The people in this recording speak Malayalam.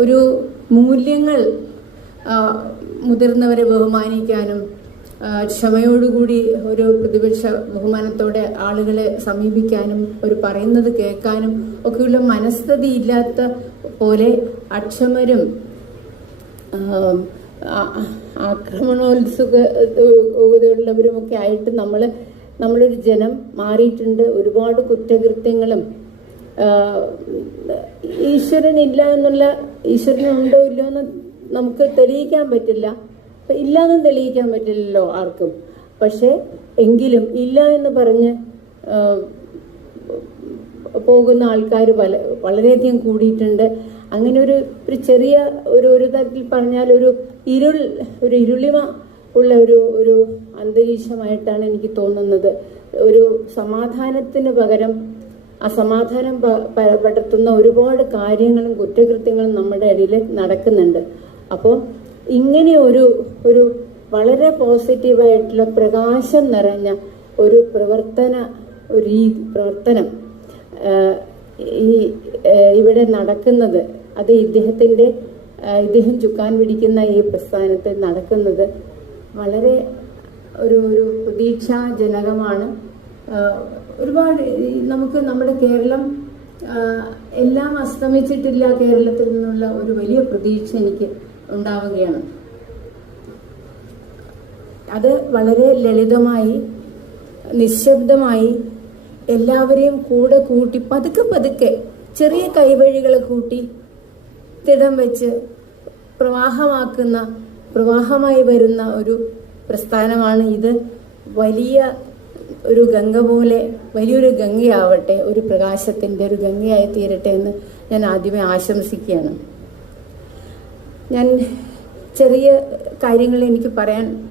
ഒരു മൂല്യങ്ങൾ മുതിർന്നവരെ ബഹുമാനിക്കാനും ക്ഷമയോടുകൂടി ഒരു പ്രതിപക്ഷ ബഹുമാനത്തോടെ ആളുകളെ സമീപിക്കാനും ഒരു പറയുന്നത് കേൾക്കാനും ഒക്കെയുള്ള മനസ്ഥിതി ഇല്ലാത്ത പോലെ അക്ഷമരും ആക്രമണോത്സുകതയുള്ളവരുമൊക്കെ ആയിട്ട് നമ്മൾ നമ്മളൊരു ജനം മാറിയിട്ടുണ്ട്. ഒരുപാട് കുറ്റകൃത്യങ്ങളും ഈശ്വരൻ ഇല്ല എന്നുള്ള ഈശ്വരൻ ഉണ്ടോ ഇല്ലയോ എന്ന് നമുക്ക് തെളിയിക്കാൻ പറ്റില്ല. ഇല്ല ഇല്ലാന്നും തെളിയിക്കാൻ പറ്റില്ലല്ലോ ആർക്കും. പക്ഷേ എങ്കിലും ഇല്ല എന്ന് പറഞ്ഞ് പോകുന്ന ആൾക്കാർ പല വളരെയധികം കൂടിയിട്ടുണ്ട്. അങ്ങനെ ഒരു ഒരു ചെറിയ ഒരു ഒരു തരത്തിൽ പറഞ്ഞാൽ ഒരു ഇരുൾ ഒരു ഇരുളിമ ഉള്ള ഒരു ഒരു അന്തരീക്ഷമായിട്ടാണ് എനിക്ക് തോന്നുന്നത്. ഒരു സമാധാനത്തിന് പകരം അസമാധാനം പടർത്തുന്ന ഒരുപാട് കാര്യങ്ങളും കുറ്റകൃത്യങ്ങളും നമ്മുടെ ഇടയിൽ നടക്കുന്നുണ്ട്. അപ്പോൾ ഇങ്ങനെ ഒരു ഒരു വളരെ പോസിറ്റീവായിട്ടുള്ള പ്രകാശം നിറഞ്ഞ ഒരു പ്രവർത്തന ഒരു പ്രവർത്തനം ഈ ഇവിടെ നടക്കുന്നത് അത് ഇദ്ദേഹത്തിന്റെ ഇദ്ദേഹം ചുക്കാൻ പിടിക്കുന്ന ഈ പ്രസ്ഥാനത്തിൽ നടക്കുന്നത് വളരെ ഒരു ഒരു പ്രതീക്ഷാജനകമാണ്. ഒരുപാട് നമുക്ക് നമ്മുടെ കേരളം എല്ലാം അസ്തമിച്ചിട്ടില്ല കേരളത്തിൽ നിന്നുള്ള ഒരു വലിയ പ്രതീക്ഷ എനിക്ക് ഉണ്ടാവുകയാണ്. അത് വളരെ ലളിതമായി നിശബ്ദമായി എല്ലാവരെയും കൂടെ കൂട്ടി പതുക്കെ പതുക്കെ ചെറിയ കൈവഴികളെ കൂട്ടി തിടം വെച്ച് പ്രവാഹമാക്കുന്ന പ്രവാഹമായി വരുന്ന ഒരു പ്രസ്ഥാനമാണ് ഇത്. വലിയ ഒരു ഗംഗ പോലെ വലിയൊരു ഗംഗയാവട്ടെ ഒരു പ്രകാശത്തിന്റെ ഒരു ഗംഗയായി തീരട്ടെ എന്ന് ഞാൻ ആദ്യമേ ആശംസിക്കുകയാണ്. ഞാൻ ചെറിയ കാര്യങ്ങൾ എനിക്ക് പറയാൻ